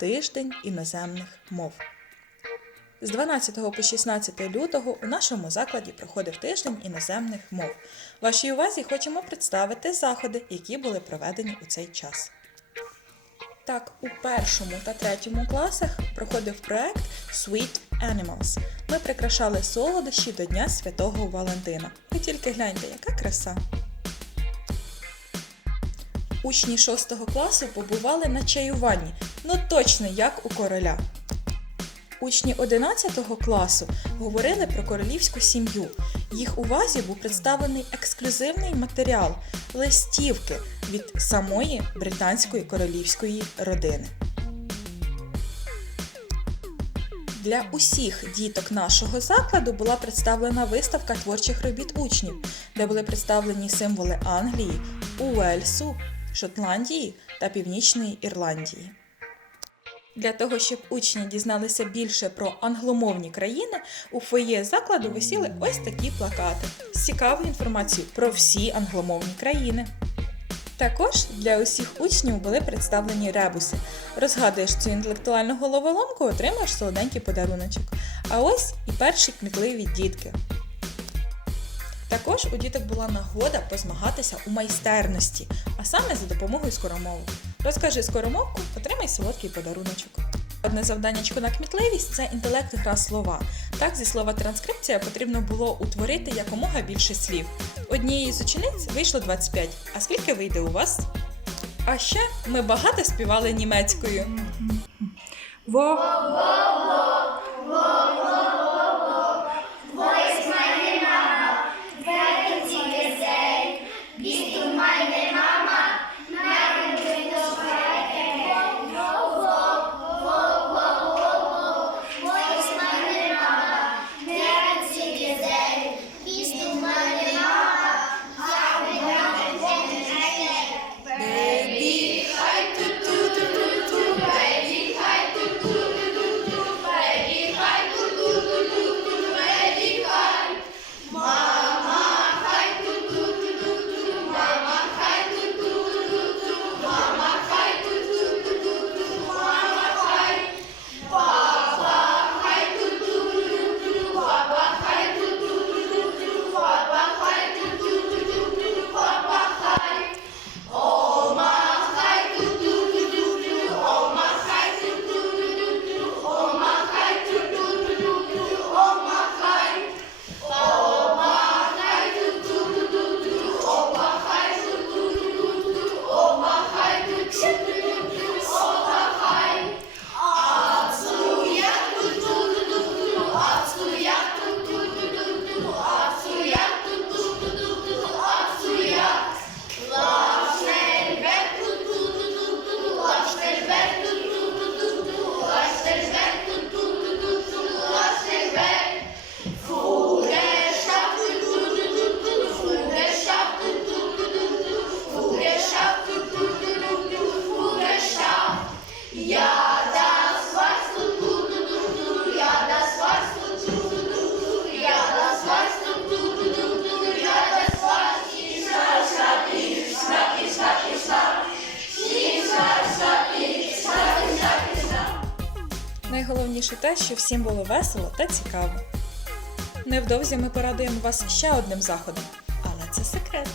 Тиждень іноземних мов. З 12 по 16 лютого у нашому закладі проходив тиждень іноземних мов. Вашій увазі хочемо представити заходи, які були проведені у цей час. Так, у першому та третьому класах проходив проект Sweet Animals. Ми прикрашали солодощі до Дня Святого Валентина. Ви тільки гляньте, яка краса! Учні 6 класу побували на чаюванні, ну точно як у короля. Учні 11 класу говорили про королівську сім'ю. Їх увазі був представлений ексклюзивний матеріал листівки від самої британської королівської родини. Для усіх діток нашого закладу була представлена виставка творчих робіт учнів, де були представлені символи Англії, Уельсу, Шотландії та Північної Ірландії. Для того, щоб учні дізналися більше про англомовні країни, у фоє закладу висіли ось такі плакати з цікавою інформацією про всі англомовні країни. Також для усіх учнів були представлені ребуси. Розгадуєш цю інтелектуальну головоломку, отримаєш солоденький подаруночок. А ось і перші кмітливі дітки. Також у діток була нагода позмагатися у майстерності, а саме за допомогою скоромовок. Розкажи скоромовку, отримай солодкий подаруночок. Одне завданнячко на кмітливість це інтелект гра слова. Так, зі слова транскрипція потрібно було утворити якомога більше слів. Однієї з учениць вийшло 25. А скільки вийде у вас? А ще ми багато співали німецькою. Во Найголовніше те, що всім було весело та цікаво. Невдовзі ми порадуємо вас ще одним заходом, але це секрет.